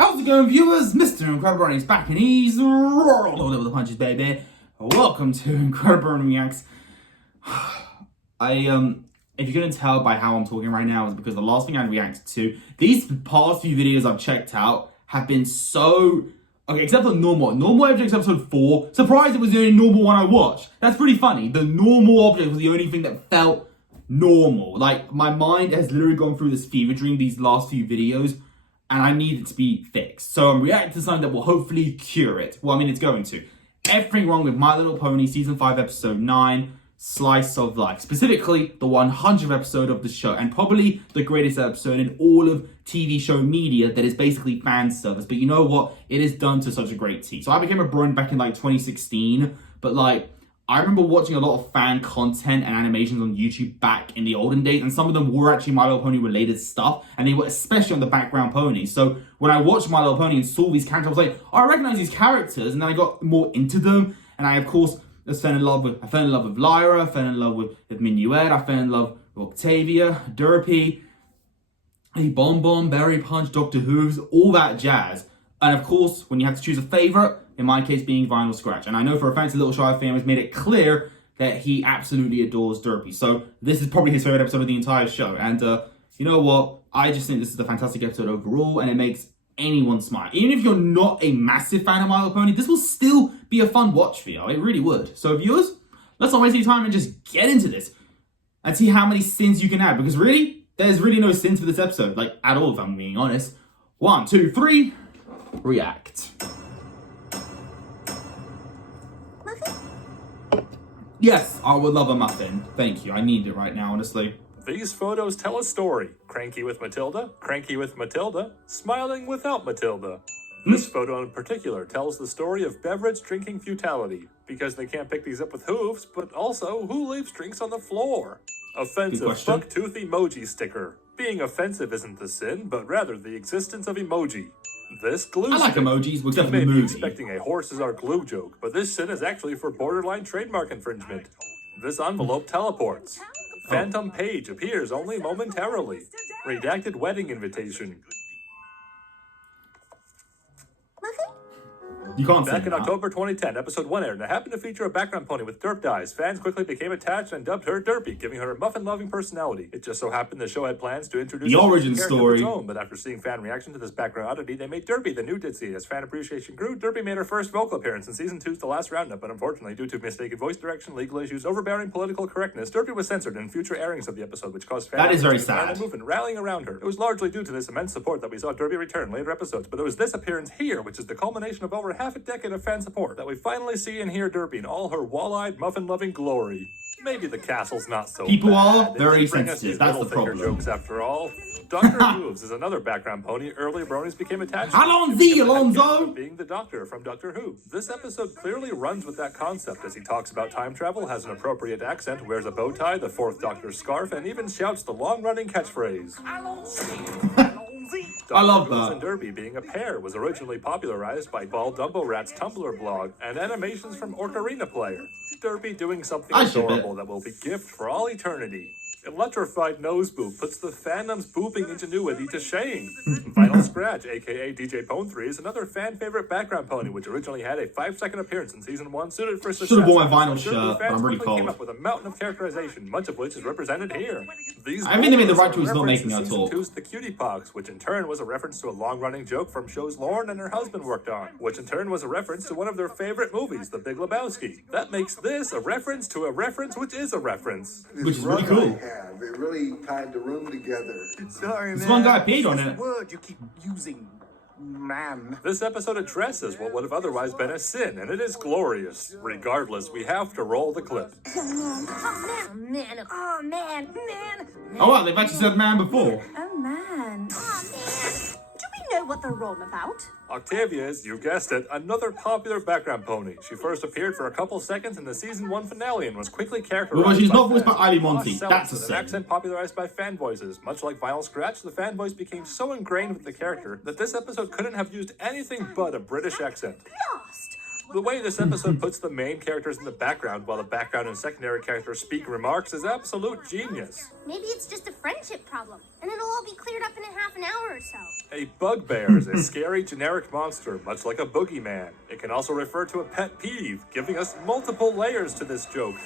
How's it going, viewers? Mr. Incredi-Brony is back and he's rolled all over the punches, baby. Welcome to Incredi-Brony Reacts. If you couldn't tell by how I'm talking right now, is because the last thing I reacted to, these past few videos I've checked out have been so... Okay, except for Normal Objects episode 4. Surprised it was the only normal one I watched. That's pretty funny. The Normal Object was the only thing that felt normal. Like, my mind has literally gone through this fever dream these last few videos, and I need it to be fixed. So I'm reacting to something that will hopefully cure it. Well, I mean, it's going to. Everything wrong with My Little Pony Season 5, Episode 9, Slice of Life. Specifically, the 100th episode of the show, and probably the greatest episode in all of TV show media that is basically fan service. But you know what? It is done to such a great T. So I became a Brony back in, 2016, but, I remember watching a lot of fan content and animations on YouTube back in the olden days, and some of them were actually My Little Pony related stuff, and they were especially on the background ponies. So when I watched My Little Pony and saw these characters, I was like, oh, I recognize these characters, and then I got more into them, and I, of course, fell in love with Lyra, I fell in love with Minuet, I fell in love with Octavia, Derpy, Bonbon, Berry Punch, Doctor Who's, all that jazz. And of course, when you have to choose a favorite, in my case being Vinyl Scratch. And I know for a fact, Little Shy fan has made it clear that he absolutely adores Derpy. So this is probably his favorite episode of the entire show. And you know what? I just think this is a fantastic episode overall, and it makes anyone smile. Even if you're not a massive fan of My Little Pony, this will still be a fun watch for you. It really would. So viewers, let's not waste any time and just get into this and see how many sins you can add. Because really, there's really no sins for this episode, at all, if I'm being honest. 1, 2, 3, react. Yes, I would love a muffin. Thank you. I need it right now, honestly. These photos tell a story. Cranky with Matilda, smiling without Matilda. This photo in particular tells the story of beverage drinking futility, because they can't pick these up with hooves, but also, who leaves drinks on the floor? Offensive buck-tooth emoji sticker. Being offensive isn't the sin, but rather the existence of emoji. This glue I like stick. emojis, we'll You definitely may be movie. expecting a horse is our glue joke, but this sin is actually for borderline trademark infringement. This envelope teleports. Phantom page appears only momentarily. Redacted wedding invitation. You can't say Back in that. October 2010, episode 1 aired, and it happened to feature a background pony with derp dyes. Fans quickly became attached and dubbed her Derpy, giving her a muffin-loving personality. It just so happened the show had plans to introduce The a origin character of story. its own, but after seeing fan reaction to this background oddity, they made Derpy the new Ditzy. As fan appreciation grew, Derpy made her first vocal appearance in season 2's The Last Roundup, but unfortunately, due to mistaken voice direction, legal issues, overbearing political correctness, Derpy was censored in future airings of the episode, which caused fans That is very to sad. move and rallying around her. It was largely due to this immense support that we saw Derpy return in later episodes, but it was this appearance here, which is the culmination of over half a decade of fan support, that we finally see and hear Derpy in all her wall-eyed, muffin-loving glory. Maybe the castle's not so People bad. are very It didn't bring us sensitive. these That's the middle-finger problem. jokes after all. Dr. Hooves is another background pony early Bronies became attached to. Alonzo! Being the Doctor from Doctor Who. This episode clearly runs with that concept as he talks about time travel, has an appropriate accent, wears a bow tie, the fourth Doctor's scarf, and even shouts the long-running catchphrase. I love Dr. Who's that. and Derpy being a pair was originally popularized by Bald Dumbo Rat's Tumblr blog and animations from Ocarina Player. Derpy doing something I ship it. adorable that will be gift for all eternity. Electrified Nose Boob puts the fandom's booping ingenuity to shame. Vinyl Scratch, aka DJ Pone 3, is another fan favorite background pony, which originally had a 5-second appearance in season 1, suited for success. Should've worn my vinyl So shirt, but fans I'm really quickly came cold. up with a mountain of characterization, much of which is represented here. These I think they made the right boulders choice are not a making her reference to talk. season 2's The Cutie Pox, which in turn was a reference to a long-running joke from shows Lauren and her husband worked on, which in turn was a reference to one of their favorite movies, The Big Lebowski. That makes this a reference to a reference which is a reference. Which is really cool. It really tied the room together. Sorry, This man. one guy peed on This it. word you keep using, man. This episode addresses what would have otherwise been a sin, and it is glorious. Regardless, we have to roll the clip. Oh man, Oh wow, they've actually said man before. oh man. Do we know what they're on about? Octavia is, you guessed it, another popular background pony. She first appeared for a couple seconds in the season 1 finale and was quickly characterized Well, she's by not voiced by fans. Ali Monty. Lost That's a with an sin. accent popularized by fan voices. Much like Vinyl Scratch, the fan voice became so ingrained with the character that this episode couldn't have used anything but a British accent. Lost. The way this episode puts the main characters in the background while the background and secondary characters speak remarks is absolute genius. Maybe it's just a friendship problem, and it'll all be cleared up in a half an hour or so. A bugbear is a scary generic monster, much like a boogeyman. It can also refer to a pet peeve, giving us multiple layers to this joke.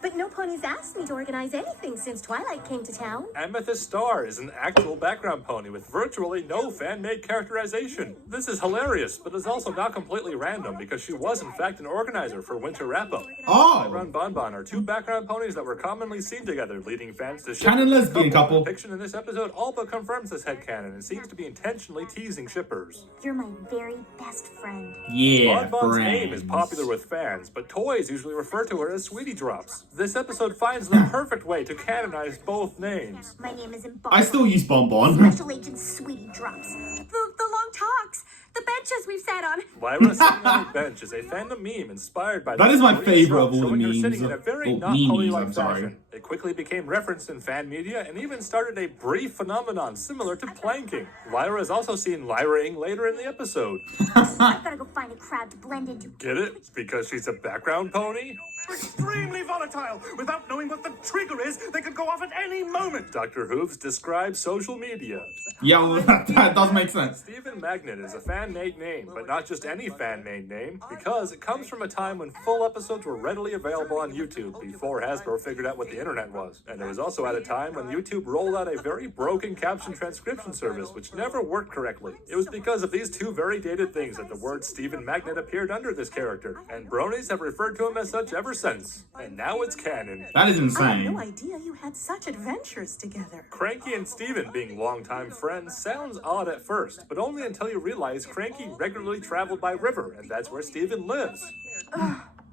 But no pony's asked me to organize anything since Twilight came to town. Amethyst Star is an actual background pony with virtually no fan-made characterization. This is hilarious, but is also not completely random because she was in fact an organizer for Winter Wrap-Up. Lyra and Bonbon are two background ponies that were commonly seen together, leading fans to ship Canon lesbian couple. The depiction in this episode all but confirms this headcanon and seems to be intentionally teasing shippers. You're my very best friend. Yeah, Bonbon's friends. name is popular with fans, but toys usually refer to her as Sweetie Drops. This episode finds the perfect way to canonize both names. My name isn't I Bonbon. still use Bonbon. Special Agent Sweetie Drops. The long talks. The benches we've sat on. Lyra sitting on a bench is a fandom meme inspired by That the is my Sweetie favorite Drop, of all the showing her memes. sitting in a very Oh, not memes, pony-like I'm sorry. fashion. It quickly became referenced in fan media and even started a brief phenomenon similar to planking. Lyra is also seen Lyra-ing later in the episode. I've got to go find a crowd to blend into. Get it? Because she's a background pony? Extremely volatile. Without knowing what the trigger is, they could go off at any moment. Dr. Hooves describes social media. Yeah, well, that does make sense. Stephen Magnet is a fan-made name, but not just any fan-made name, because it comes from a time when full episodes were readily available on YouTube before Hasbro figured out what the internet was. And it was also at a time when YouTube rolled out a very broken caption transcription service, which never worked correctly. It was because of these two very dated things that the word Stephen Magnet appeared under this character, and bronies have referred to him as such ever since. And now it's canon. That is I had no insane. idea you had such adventures together. Cranky and Steven being longtime friends sounds odd at first, but only until you realize Cranky regularly traveled by river, and that's where Steven lives.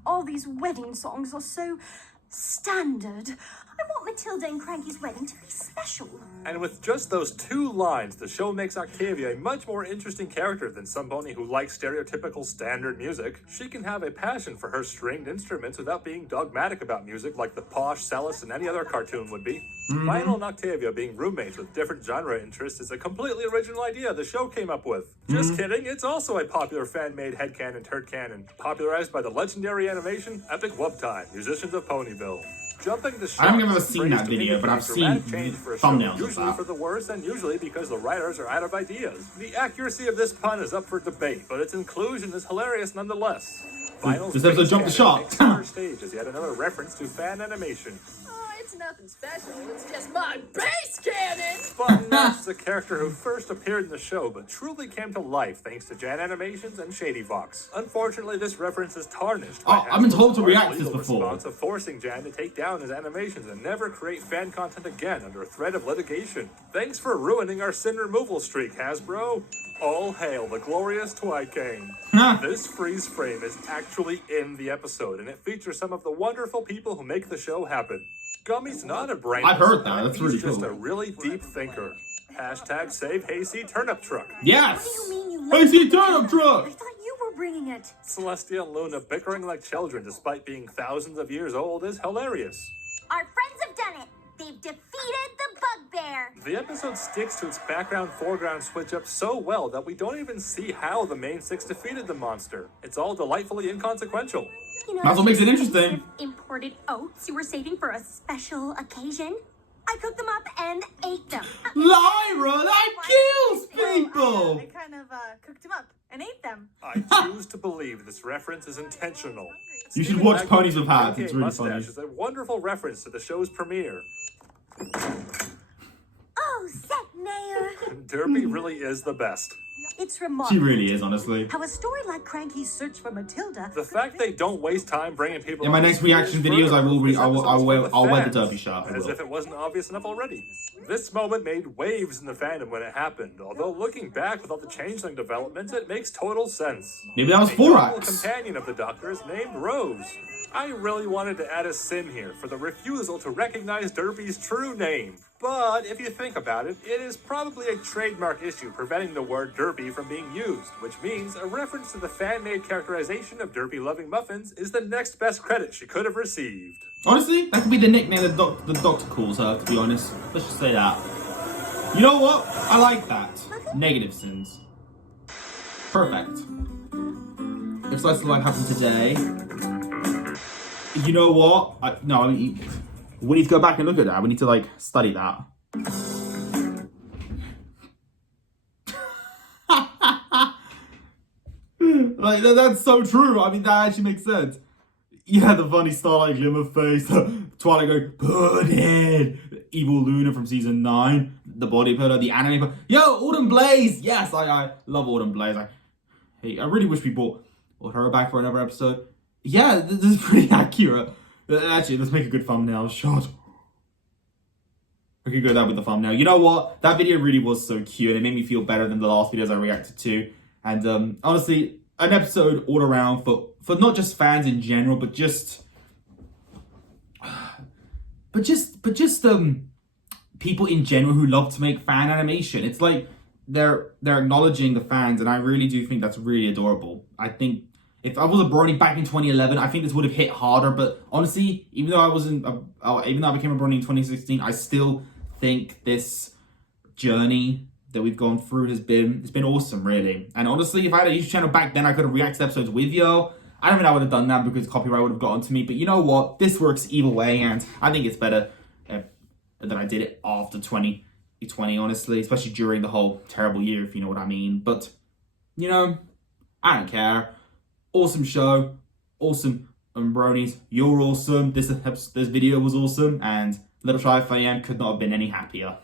All these wedding songs are so standard. I want Matilda and Cranky's wedding to be special. And with just those two lines, the show makes Octavia a much more interesting character than some pony who likes stereotypical standard music. She can have a passion for her stringed instruments without being dogmatic about music like the posh Celis in any other cartoon would be. Lionel and Octavia being roommates with different genre interests is a completely original idea the show came up with. Just kidding, it's also a popular fan-made headcanon turd canon, popularized by the legendary animation Epic Wub Time, musicians of Ponyville. Jumping the I haven't shark ever is seen praised that to video, but I've indicate seen dramatic change for a show, thumbnails of usually that. for the worse and usually because the writers are out of ideas. The accuracy of this pun is up for debate, but its inclusion is hilarious nonetheless. Final This episode Space jumped the Canon shark. takes center stage as yet another reference to fan animation. Oh, it's nothing special. It's just my base cannon. Button Notch is a character who first appeared in the show, but truly came to life thanks to Jan Animations and Shady Fox. Unfortunately, this reference is tarnished by I've been told to Hasbro's react to this legal before. response of forcing Jan to take down his animations and never create fan content again under threat of litigation. Thanks for ruining our sin removal streak, Hasbro. All hail the glorious Twycane. This freeze frame is actually in the episode, and it features some of the wonderful people who make the show happen. Gummy's not a brain. I've heard that. That's really He's just cool. a really deep thinker. Hashtag save Hayseed Turnip Truck. Yes! What do you mean you I see turnip I truck! thought you were bringing it. Celestia and Luna bickering like children despite being thousands of years old is hilarious. Our friends have done it. They've defeated the bugbear. The episode sticks to its background-foreground switch-up so well that we don't even see how the main six defeated the monster. It's all delightfully inconsequential. You know, That's what makes it those interesting. Imported oats you were saving for a special occasion. I cooked them up and ate them. Lyra, that kills I people! kind of cooked them up and ate them. I choose to believe this reference is intentional. You should Stephen watch Magnet's Ponies with Hats, Pinky it's really mustache funny. is a wonderful reference to the show's premiere. Oh, set mayor. Derpy really is the best. It's She remarkable really is, honestly. how a story like Cranky's search for Matilda. The fact they don't waste time bringing people. In my on next screen reaction is videos, further I will proof this episode's filled with I'll wear the fans, derby shirt. I as will. if it wasn't obvious enough already. This moment made waves in the fandom when it happened. Although looking back with all the changeling developments, it makes total sense. Maybe that was A 4 noble acts. companion of the Doctor is named Rose. I really wanted to add a sin here for the refusal to recognize Derpy's true name. But if you think about it, it is probably a trademark issue preventing the word Derpy from being used, which means a reference to the fan-made characterization of Derpy loving muffins is the next best credit she could have received. Honestly, that could be the nickname the doctor calls her, to be honest. Let's just say that. You know what? I like that. Negative sins. Perfect. If slice of life happened today, you know what? We need to go back and look at that. We need to like study that. Like that's so true. I mean, that actually makes sense. Yeah, the funny Starlight Glimmer face, Twilight going, Puddin', Evil Luna from season 9, the body pillow, the anime. Yo, Autumn Blaze! Yes, I love Autumn Blaze. I really wish we brought her back for another episode. Yeah, this is pretty accurate. Actually, let's make a good thumbnail shot. We could go there with the thumbnail. You know what? That video really was so cute, and it made me feel better than the last videos I reacted to. And honestly, an episode all around for not just fans in general, but just people in general who love to make fan animation. It's like they're acknowledging the fans, and I really do think that's really adorable. I think if I was a Brony back in 2011, I think this would have hit harder. But honestly, even though I became a Brony in 2016, I still think this journey that we've gone through it's been awesome, really. And honestly, if I had a YouTube channel back then, I could have reacted to episodes with yo. I don't think I would have done that because copyright would have gotten to me. But you know what? This works either way, and I think it's better that I did it after 2020, honestly, especially during the whole terrible year, if you know what I mean. But you know, I don't care. Awesome show, awesome Bronies. You're awesome. This video was awesome, and Little Shy FAM could not have been any happier.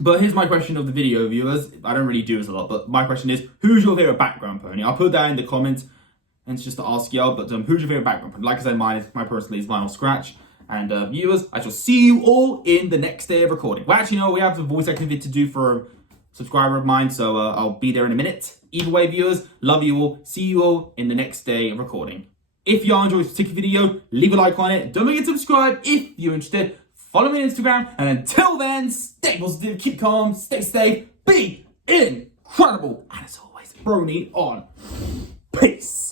But here's my question of the video, viewers. I don't really do this a lot, but my question is, who's your favorite background pony? I'll put that in the comments, and it's just to ask y'all, but who's your favorite background pony? Like I said, mine personally is Vinyl Scratch. And viewers, I shall see you all in the next day of recording. Well, actually, no, we have a voice activity to do for a subscriber of mine, so I'll be there in a minute. Either way, viewers, love you all. See you all in the next day of recording. If y'all enjoyed this particular video, leave a like on it. Don't forget to subscribe if you're interested. Follow me on Instagram, and until then, stay positive, keep calm, stay safe, be incredible, and as always, Brony on. Peace.